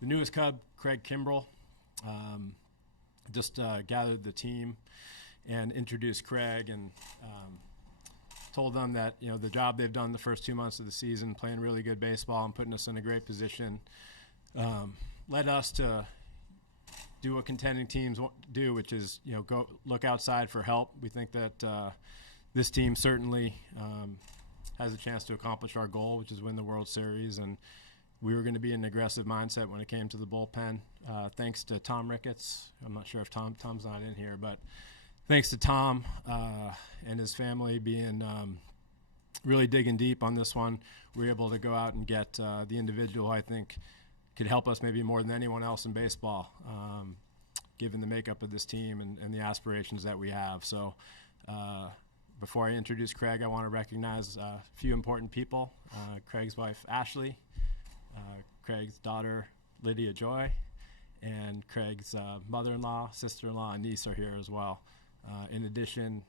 the newest Cub, Craig Kimbrel, just gathered the team and introduced Craig and told them that the job they've done the first 2 months of the season, playing really good baseball and putting us in a great position, led us to do what contending teams do, which is go look outside for help. We think that this team certainly has a chance to accomplish our goal, which is win the World Series, and we were going to be in an aggressive mindset when it came to the bullpen. Thanks to Tom Ricketts. I'm not sure if Tom's not in here, but thanks to Tom and his family being really digging deep on this one, we were able to go out and get the individual I think could help us maybe more than anyone else in baseball, given the makeup of this team and the aspirations that we have. So before I introduce Craig, I want to recognize a few important people. Craig's wife, Ashley, Craig's daughter, Lydia Joy, and Craig's mother-in-law, sister-in-law, and niece are here as well. In addition,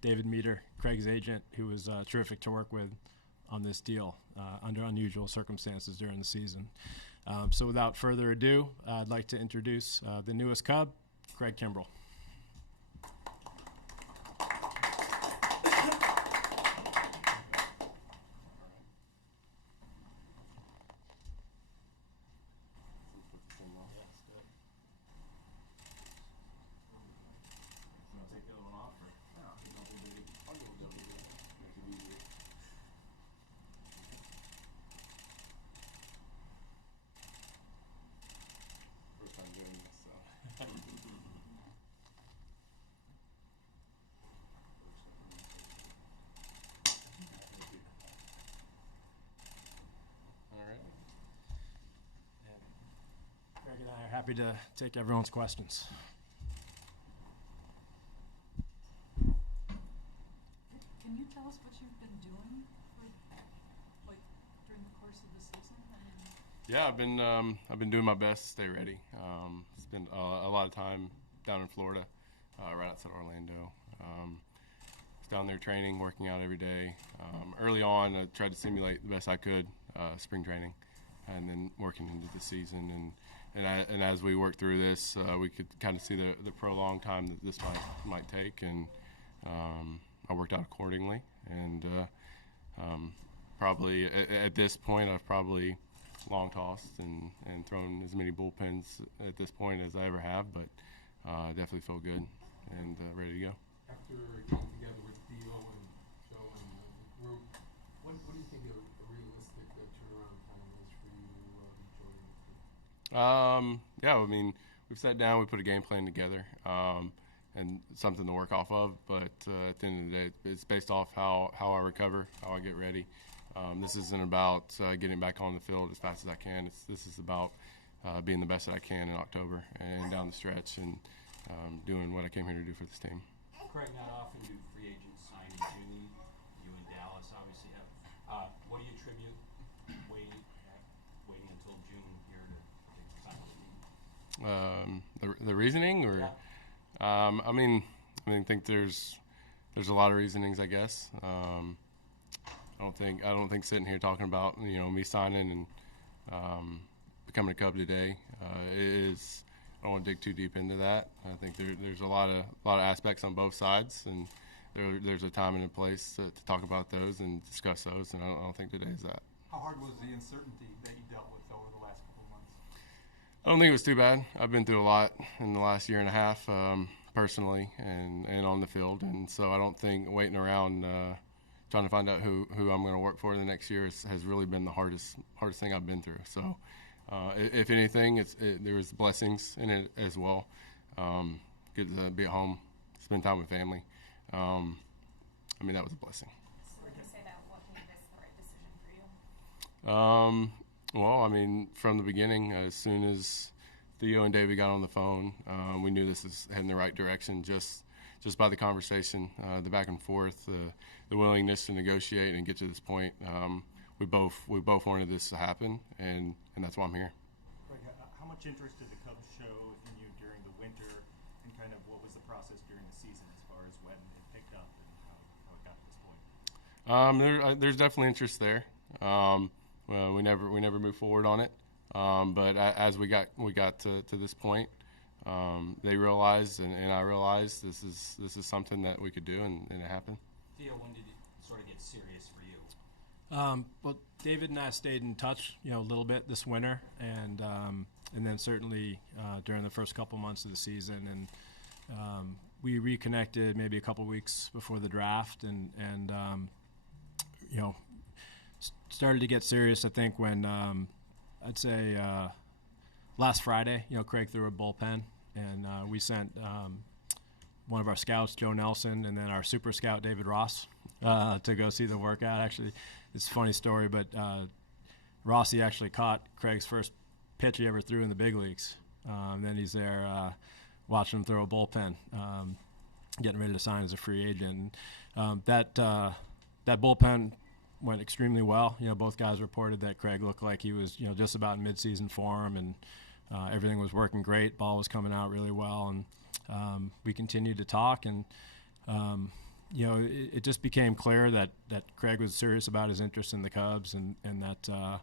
David Meter, Craig's agent, who was terrific to work with on this deal under unusual circumstances during the season. So without further ado, I'd like to introduce the newest Cub, Craig Kimbrel. Craig and I are happy to take everyone's questions. Can you tell us what you've been doing during the course of the season? Yeah, I've been doing my best to stay ready. Spent a lot of time down in Florida, right outside Orlando. Was down there training, working out every day. Early on, I tried to simulate the best I could spring training, and then working into the season. And as we worked through this, we could kind of see the prolonged time that this might take, and I worked out accordingly. And probably at this point, I've probably long tossed and thrown as many bullpens at this point as I ever have, but definitely feel good and ready to go. After getting together with Theo and Joe and the group, what do you think a realistic turnaround time is for you joining the team? Yeah, I mean, we've sat down, we put a game plan together, and something to work off of. But at the end of the day, it's based off how I recover, how I get ready. This isn't about getting back on the field as fast as I can. This is about being the best that I can in October and down the stretch, and doing what I came here to do for this team. Craig, not often do free agents sign in June. You and Dallas obviously have. What do you attribute waiting until June here to sign with the team? The reasoning, or Yeah. I think there's a lot of reasonings, I guess. I don't think sitting here talking about me signing and becoming a Cub today is. I don't want to dig too deep into that. I think there's a lot of aspects on both sides, and there's a time and a place to talk about those and discuss those. And I don't think today is that. How hard was the uncertainty that you dealt with over the last couple of months? I don't think it was too bad. I've been through a lot in the last year and a half, personally and on the field, and so I don't think waiting around trying to find out who I'm going to work for the next year has really been the hardest thing I've been through. So. If anything, there was blessings in it as well. Get to be at home, spend time with family. That was a blessing. So when you say that, what made this the right decision for you? Well, from the beginning, as soon as Theo and David got on the phone, we knew this was heading the right direction just by the conversation, the back and forth, the willingness to negotiate and get to this point. We both wanted this to happen, and that's why I'm here. Craig, how much interest did the Cubs show in you during the winter, and kind of what was the process during the season as far as when it picked up and how it got to this point? There's definitely interest there. We never moved forward on it. But as we got to this point, they realized, and I realized this is something that we could do, and it happened. Theo, when did it sort of get serious for you? Well, David and I stayed in touch, a little bit this winter, and then certainly during the first couple months of the season, and we reconnected maybe a couple weeks before the draft, and started to get serious. I think when I'd say last Friday, Craig threw a bullpen, and we sent one of our scouts, Joe Nelson, and then our super scout, David Ross, to go see the workout. Actually, it's a funny story, but Rossi actually caught Craig's first pitch he ever threw in the big leagues. And then he's there watching him throw a bullpen, getting ready to sign as a free agent. That bullpen went extremely well. Both guys reported that Craig looked like he was, just about in midseason form, and everything was working great. Ball was coming out really well, and we continued to talk, and it just became clear that Craig was serious about his interest in the Cubs, and that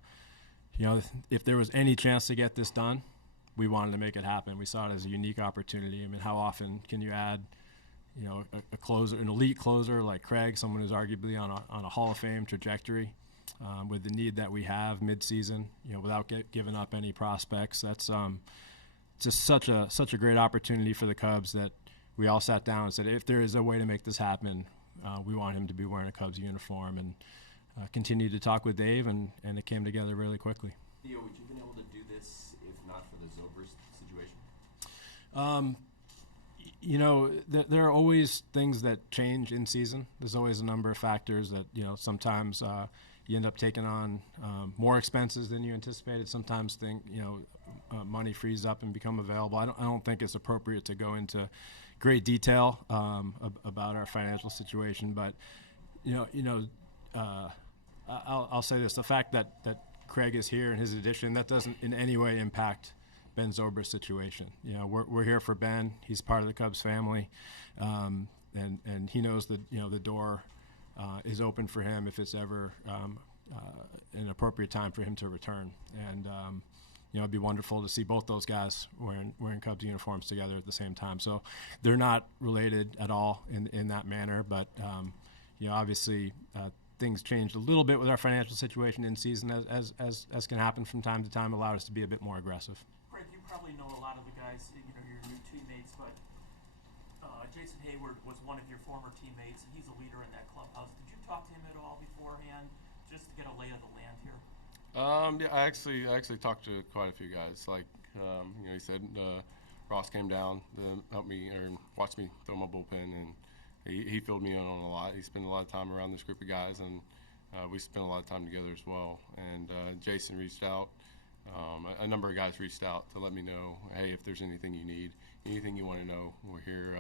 if there was any chance to get this done, we wanted to make it happen. We saw it as a unique opportunity. I mean, how often can you add a closer, an elite closer like Craig, someone who's arguably on a Hall of Fame trajectory, with the need that we have midseason, without giving up any prospects. That's just such a great opportunity for the Cubs that we all sat down and said, if there is a way to make this happen, we want him to be wearing a Cubs uniform, and continued to talk with Dave, and it came together really quickly. Theo, would you have been able to do this if not for the Zobrist situation? There are always things that change in season. There's always a number of factors that, sometimes you end up taking on more expenses than you anticipated. Sometimes money frees up and become available. I don't think it's appropriate to go into great detail about our financial situation, but I'll say this: the fact that Craig is here and his addition, that doesn't in any way impact Ben Zobrist's situation. We're here for Ben. He's part of the Cubs family, and he knows that the door is open for him if it's ever an appropriate time for him to return. And it'd be wonderful to see both those guys wearing Cubs uniforms together at the same time. So they're not related at all in that manner, but obviously things changed a little bit with our financial situation in season, as can happen from time to time, allowed us to be a bit more aggressive. Craig, you probably know a lot of the guys, your new teammates, but Jason Hayward was one of your former teammates, and he's a leader in that clubhouse. Did you talk to him at all beforehand, just to get a lay of the land here? Yeah, I actually talked to quite a few guys. Like he said, Ross came down to help me or watch me throw my bullpen, and he filled me in on a lot. He spent a lot of time around this group of guys, and we spent a lot of time together as well. And Jason reached out. A number of guys reached out to let me know, hey, if there's anything you need, anything you want to know, we're here.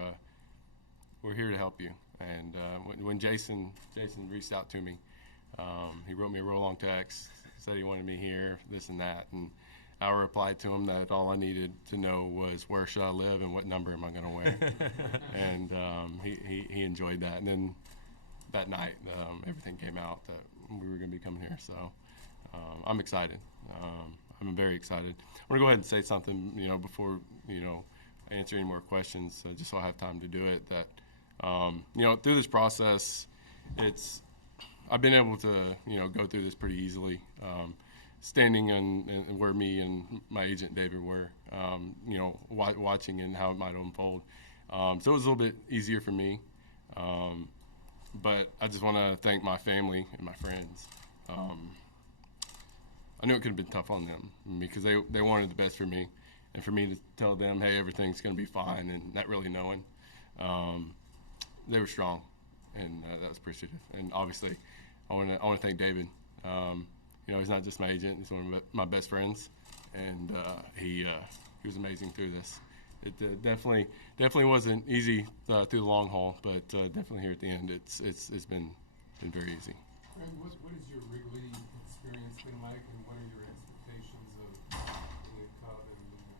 We're here to help you. And when Jason reached out to me, he wrote me a real long text, said he wanted me here, this and that, and I replied to him that all I needed to know was where should I live and what number am I going to wear. And he enjoyed that. And then that night, everything came out that we were going to be coming here. So I'm excited. I'm very excited. I want to go ahead and say something, before I answer any more questions, just so I have time to do it. That through this process, I've been able to go through this pretty easily. Standing and where me and my agent David were, watching and how it might unfold. So it was a little bit easier for me. But I just want to thank my family and my friends. I knew it could have been tough on them because they wanted the best for me, and for me to tell them, hey, everything's going to be fine, and not really knowing. They were strong, and that was appreciative. And obviously, I want to thank David. He's not just my agent; he's one of my best friends, and he was amazing through this. It definitely wasn't easy through the long haul, but definitely here at the end, it's been very easy. Craig, what is your Wrigley experience been like, and what are your expectations of being a Cub and being in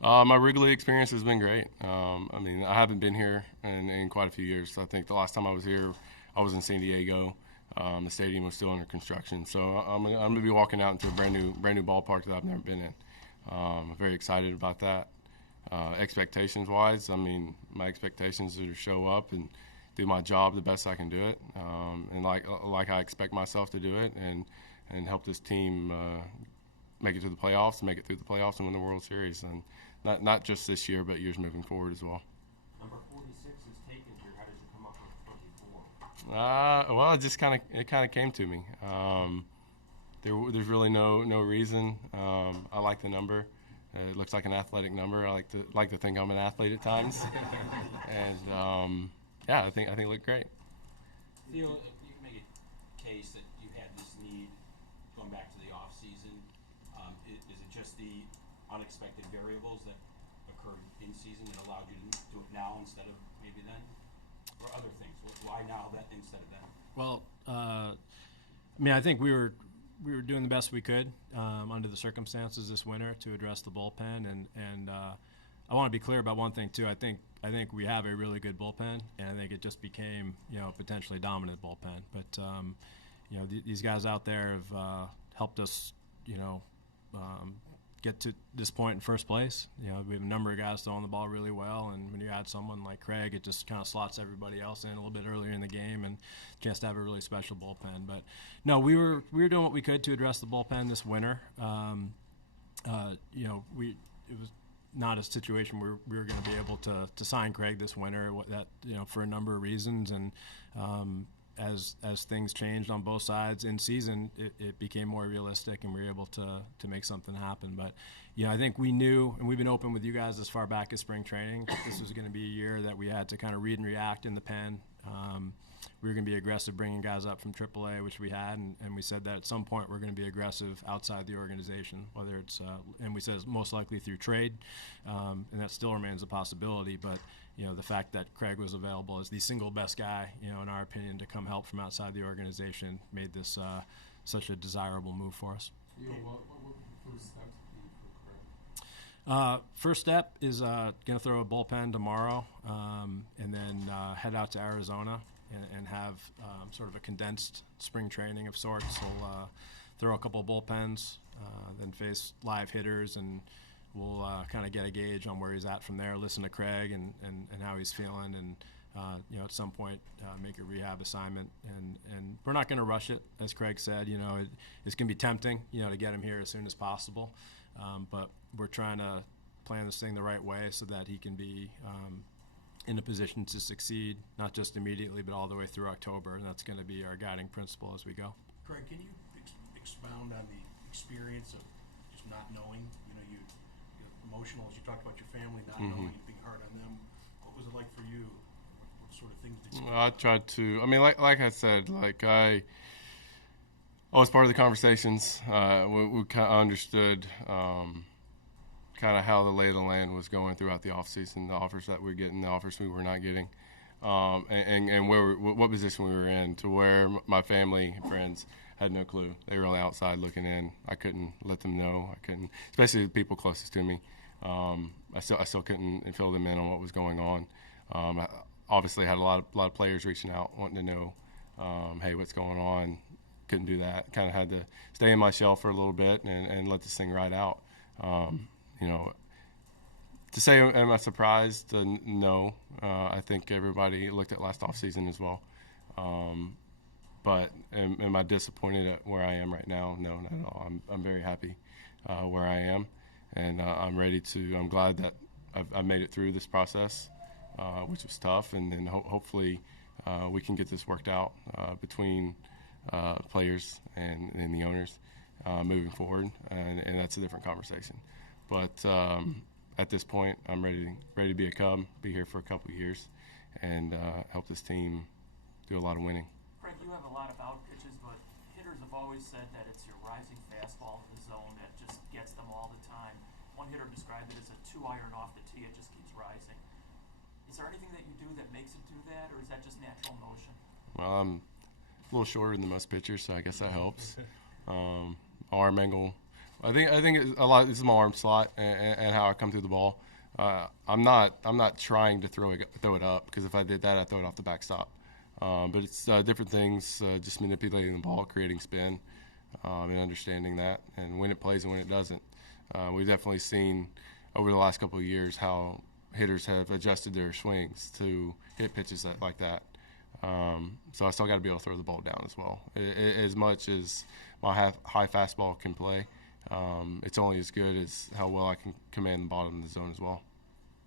Chicago? My Wrigley experience has been great. I haven't been here in quite a few years. I think the last time I was here, I was in San Diego. The stadium was still under construction, so I'm going to be walking out into a brand new ballpark that I've never been in. I'm very excited about that. Expectations-wise, I mean, my expectations are to show up and do my job the best I can do it, and like I expect myself to do it, and help this team make it to the playoffs, make it through the playoffs, and win the World Series, and not just this year, but years moving forward as well. Number 46 is taken here. How did you come up with 24? Well, it just kind of came to me. There's really no reason. I like the number. It looks like an athletic number. I like to think I'm an athlete at times, and yeah, I think it looked great. You can make a case that you had this need going back to the off season. Is it just the unexpected variables that occurred in season that allowed you to do it now instead of maybe then, or other things? Why now that instead of then? Well, I mean, I think we were doing the best we could under the circumstances this winter to address the bullpen, and I want to be clear about one thing too. I think we have a really good bullpen, and I think it just became a potentially dominant bullpen. But these guys out there have helped us get to this point in first place. We have a number of guys throwing the ball really well, and when you add someone like Craig, it just kind of slots everybody else in a little bit earlier in the game, and a chance to have a really special bullpen. But no, we were doing what we could to address the bullpen this winter. It was not a situation where we were going to be able to sign Craig this winter. For a number of reasons, and as things changed on both sides in season, it became more realistic, and we were able to make something happen. But I think we knew, and we've been open with you guys as far back as spring training, that this was going to be a year that we had to kind of read and react in the pen. We were going to be aggressive bringing guys up from AAA, which we had, and we said that at some point we're going to be aggressive outside the organization, whether it's and we said it's most likely through trade, and that still remains a possibility. But the fact that Craig was available as the single best guy, in our opinion, to come help from outside the organization made this such a desirable move for us. What would the first steps be for Craig? First step is going to throw a bullpen tomorrow, and then head out to Arizona and have sort of a condensed spring training of sorts. He'll throw a couple of bullpens, then face live hitters, and we'll kind of get a gauge on where he's at from there, listen to Craig and how he's feeling, and at some point make a rehab assignment. And we're not going to rush it, as Craig said. It's going to be tempting, to get him here as soon as possible. But we're trying to plan this thing the right way so that he can be in a position to succeed, not just immediately, but all the way through October. And that's going to be our guiding principle as we go. Craig, can you expound on the experience of just not knowing? You emotional, as you talked about your family, not knowing, being hard on them. What was it like for you? What sort of things did you do? I tried to. I mean, like I said, I was part of the conversations. We kind of understood kind of how the lay of the land was going throughout the offseason, the offers that we were getting, the offers we were not getting, and what position we were in, to where my family and friends had no clue. They were on the outside looking in. I couldn't let them know. I couldn't, especially the people closest to me. I still couldn't fill them in on what was going on. I obviously had a lot of players reaching out, wanting to know, hey, what's going on? Couldn't do that. Kind of had to stay in my shell for a little bit and let this thing ride out. To say, am I surprised? No. I think everybody looked at last offseason as well. But am I disappointed at where I am right now? No, not at all. I'm very happy where I am, and I'm ready to. I'm glad that I've made it through this process, which was tough, and then hopefully we can get this worked out between players and the owners moving forward, and that's a different conversation. But at this point, I'm ready to be a Cub, be here for a couple of years, and help this team do a lot of winning. Craig, you have a lot of out pitches, but hitters have always said that it's your rising fastball in the zone that just gets them all the time. One hitter described it as a 2-iron off the tee, it just keeps rising. Is there anything that you do that makes it do that, or is that just natural motion? Well, I'm a little shorter than most pitchers, so I guess that helps. Arm angle. I think a lot. This is my arm slot and how I come through the ball. I'm not trying to throw it up, because if I did that, I'd throw it off the backstop. But it's different things, just manipulating the ball, creating spin, and understanding that, and when it plays and when it doesn't. We've definitely seen over the last couple of years how hitters have adjusted their swings to hit pitches like that. So I still got to be able to throw the ball down as well. As much as my high fastball can play, it's only as good as how well I can command the bottom of the zone as well.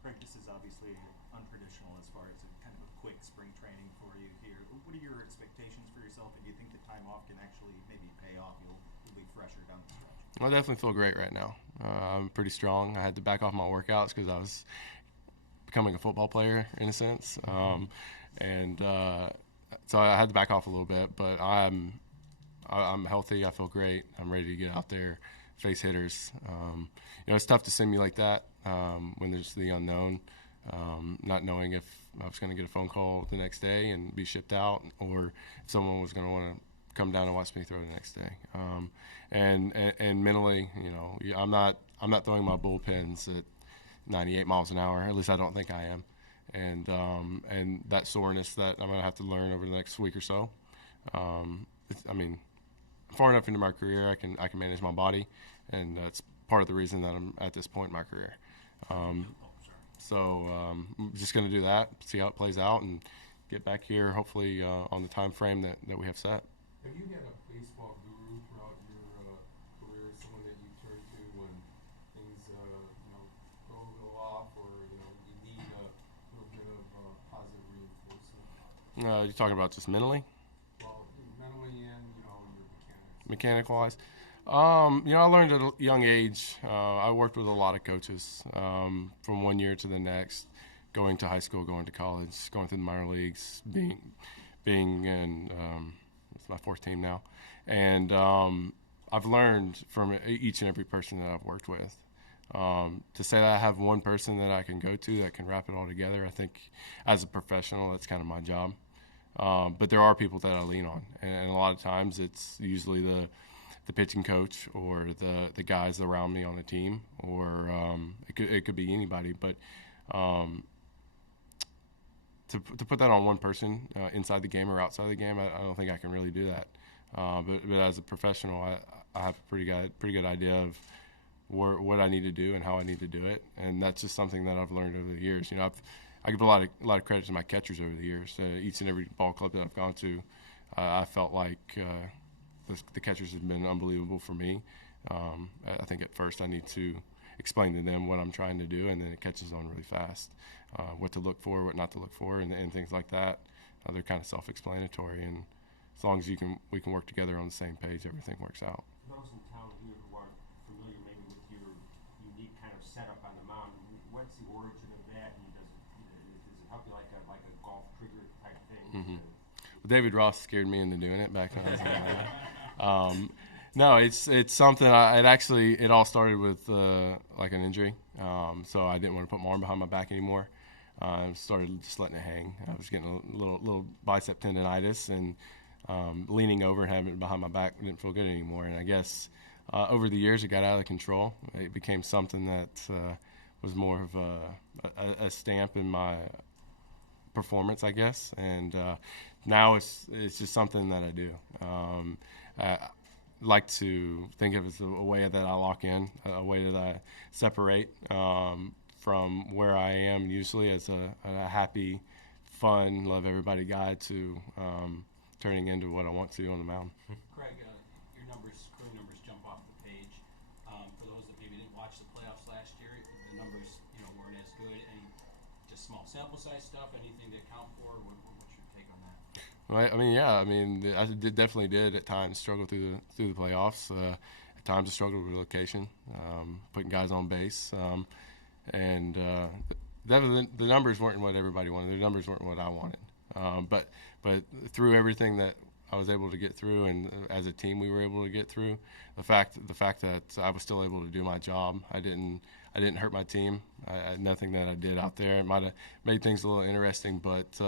Craig, this is obviously untraditional as far as a kind of a quick spring training for you here. What are your expectations for yourself, and do you think the time off can actually maybe pay off? You'll be fresher down the stretch. I definitely feel great right now. I'm pretty strong. I had to back off my workouts because I was becoming a football player in a sense, so I had to back off a little bit. But I'm healthy. I feel great. I'm ready to get out there, face hitters. It's tough to simulate that when there's the unknown, not knowing if I was going to get a phone call the next day and be shipped out, or if someone was going to want to come down and watch me throw the next day. And mentally, I'm not throwing my bullpens at 98 miles an hour. At least I don't think I am. And that soreness that I'm going to have to learn over the next week or so. Far enough into my career, I can manage my body, and that's part of the reason that I'm at this point in my career. So I'm just going to do that, see how it plays out, and get back here hopefully on the time frame that we have set. Have you had a baseball guru throughout your career, someone that you turn to when things go a little off, or you need a little bit of positive reinforcement? You're talking about just mentally? Well, mentally and your mechanics. Mechanic-wise? I learned at a young age. I worked with a lot of coaches from one year to the next, going to high school, going to college, going through the minor leagues, being in it's my fourth team now. And I've learned from each and every person that I've worked with. To say that I have one person that I can go to that can wrap it all together, I think as a professional, that's kind of my job. But there are people that I lean on, and a lot of times it's usually the pitching coach or the guys around me on the team, or it could be anybody. But to put that on one person inside the game or outside the game, I don't think I can really do that. But as a professional, I have a pretty good idea of what I need to do and how I need to do it, and that's just something that I've learned over the years. I give a lot of credit to my catchers over the years. Each and every ball club that I've gone to, I felt like the catchers have been unbelievable for me. I think at first I need to explain to them what I'm trying to do, and then it catches on really fast. What to look for, what not to look for, and things like that. They're kind of self-explanatory, and as long as we can work together on the same page, everything works out. For those in town here who aren't familiar maybe with your unique kind of setup on the mound, what's the origin of that, and does it help you like a golf trigger type thing? Mm-hmm. Well, David Ross scared me into doing it back when I was young. No, it's something. It all started with like an injury, so I didn't want to put my arm behind my back anymore. I started just letting it hang. I was getting a little bicep tendonitis, and leaning over and having it behind my back didn't feel good anymore. And I guess over the years it got out of control. It became something that was more of a stamp in my performance, I guess. And now it's just something that I do. I like to think of it as a way that I lock in, a way that I separate from where I am usually as a happy, fun, love everybody guy to turning into what I want to on the mound. Craig, your career numbers jump off the page. For those that maybe didn't watch the playoffs last year, the numbers weren't as good. Any just small sample size stuff, anything to account for? What's your take on that? Well, I definitely did at times struggle through the playoffs. At times I struggled with location, putting guys on base, and the numbers weren't what everybody wanted. The numbers weren't what I wanted. But through everything that I was able to get through, and as a team we were able to get through, the fact that I was still able to do my job, I didn't hurt my team. Nothing that I did out there. It might have made things a little interesting, but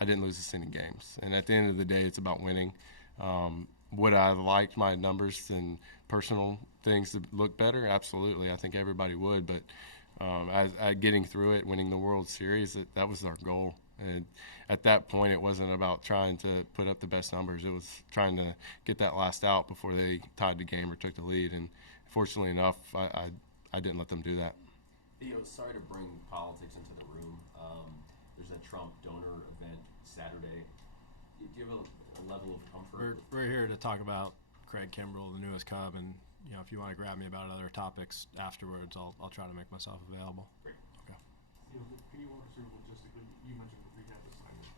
I didn't lose us any games. And at the end of the day, it's about winning. Would I have liked my numbers and personal things to look better? Absolutely. I think everybody would. But as getting through it, winning the World Series, that was our goal. And at that point, it wasn't about trying to put up the best numbers. It was trying to get that last out before they tied the game or took the lead. And fortunately enough, I didn't let them do that. Theo, sorry to bring politics into the room. There's a Trump donor event Saturday. Do you have a level of comfort? We're here to talk about Craig Kimbrel, the newest Cub, and if you want to grab me about other topics afterwards, I'll try to make myself available. Great. Okay. Can you walk us through logistically? You mentioned the rehab assignment.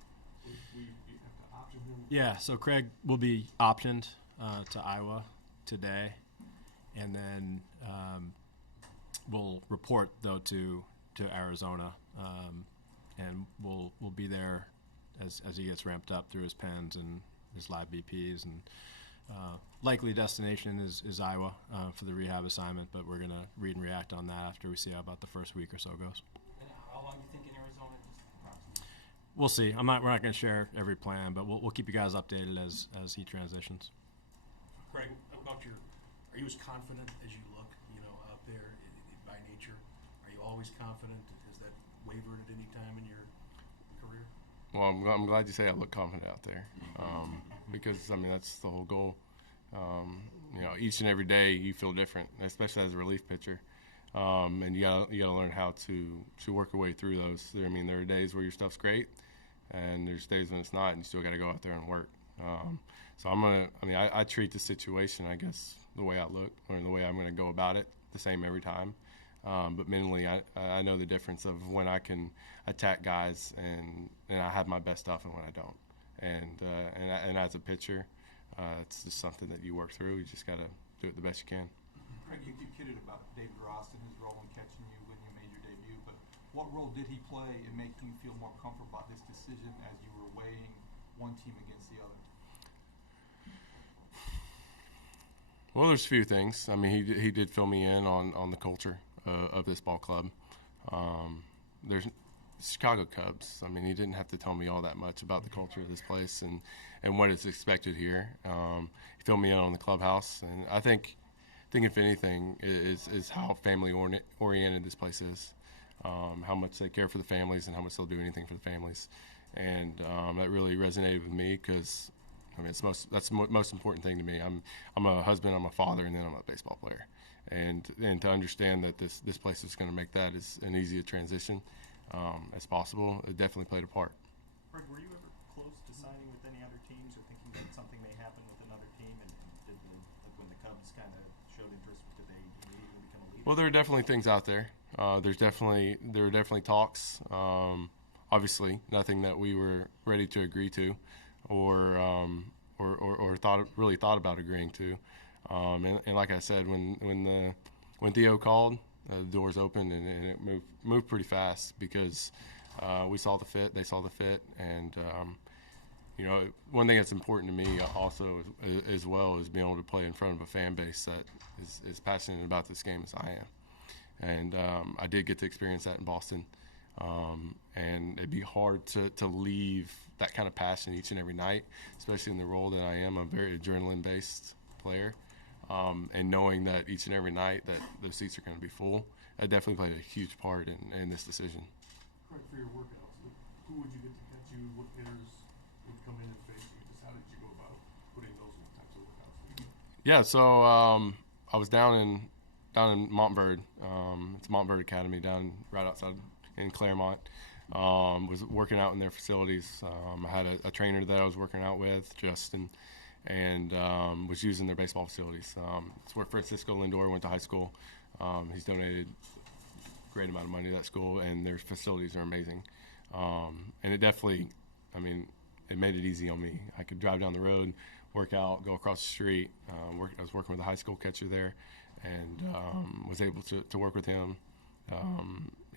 You have to option him? Yeah, so Craig will be optioned to Iowa today, and then we'll report though to Arizona, and we'll be there as he gets ramped up through his pens and his live BPs, and likely destination is Iowa for the rehab assignment, but we're gonna read and react on that after we see how about the first week or so goes. And how long do you think in Arizona? Just approximately. We'll see. We're not going to share every plan, but we'll keep you guys updated as he transitions. Craig, are you as confident as you look, out there by nature? Are you always confident? Has that wavered at any time in your career? Well, I'm glad you say I look confident out there, because that's the whole goal. Each and every day you feel different, especially as a relief pitcher, and you gotta learn how to work your way through those. There are days where your stuff's great, and there's days when it's not, and you still got to go out there and work. So I treat the situation, I guess, the way I look or the way I'm gonna go about it, the same every time. But mentally, I know the difference of when I can attack guys and I have my best stuff and when I don't. And as a pitcher, it's just something that you work through. You just got to do it the best you can. Craig, you kidded about David Ross and his role in catching you when you made your debut, but what role did he play in making you feel more comfortable about this decision as you were weighing one team against the other? Well, there's a few things. He did fill me in on the culture of this ball club. There's Chicago Cubs. He didn't have to tell me all that much about the culture of this place and what is expected here. He filled me in on the clubhouse, and I think if anything is how family oriented this place is, how much they care for the families and how much they'll do anything for the families, and that really resonated with me because that's the most important thing to me. I'm a husband, I'm a father, and then I'm a baseball player, and to understand that this place is going to make that as an easy a transition as possible, it definitely played a part. Craig, were you ever close to signing with any other teams or thinking that something may happen with another team? And did when the Cubs kind of showed interest, did they immediately become a leader? Well, there are definitely things out there. There were definitely talks. Obviously, nothing that we were ready to agree to, or thought about agreeing to. And like I said, when Theo called, the doors opened and it moved pretty fast because we saw the fit, they saw the fit, and one thing that's important to me also as well is being able to play in front of a fan base that is passionate about this game as I am. And I did get to experience that in Boston, and it'd be hard to leave that kind of passion each and every night, especially in the role that I am. I'm a very adrenaline-based player, and knowing that each and every night that those seats are going to be full, that definitely played a huge part in this decision. Craig, for your workouts, who would you get to catch you? What hitters would come in and face you? Just how did you go about putting those types of workouts together? Yeah, so I was down in Montverde. It's Montverde Academy down right outside in Claremont. Was working out in their facilities. I had a trainer that I was working out with, Justin, and was using their baseball facilities. It's where Francisco Lindor went to high school. He's donated a great amount of money to that school, and their facilities are amazing. And it definitely, it made it easy on me. I could drive down the road, work out, go across the street. I was working with a high school catcher there, and was able to work with him.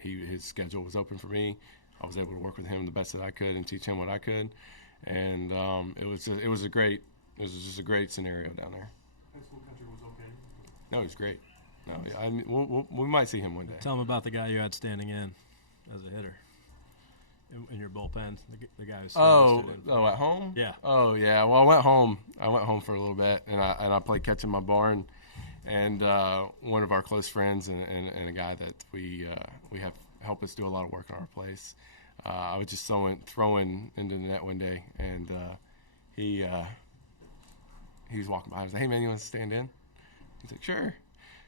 His schedule was open for me. I was able to work with him the best that I could and teach him what I could, and it was just a great scenario down there. High school catcher was okay? No, he was great. No, we might see him one day. Tell him about the guy you had standing in as a hitter in your bullpen. The guy who's at home? Yeah. Oh yeah. Well, I went home for a little bit, and I played catch in my barn, and one of our close friends and a guy that we have helped us do a lot of work on our place. I was just throwing into the net one day, and he was walking by. I was like, "Hey man, you want to stand in?" He's like, "Sure."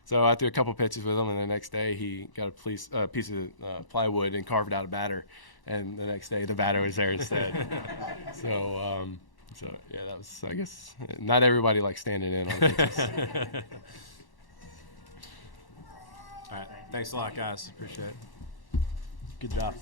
So I threw a couple pitches with him, and the next day he got a piece of plywood and carved out a batter, and the next day the batter was there instead. So yeah, that was, I guess, not everybody likes standing in on pitches. All right. Thanks a lot, guys. Appreciate it. Good job.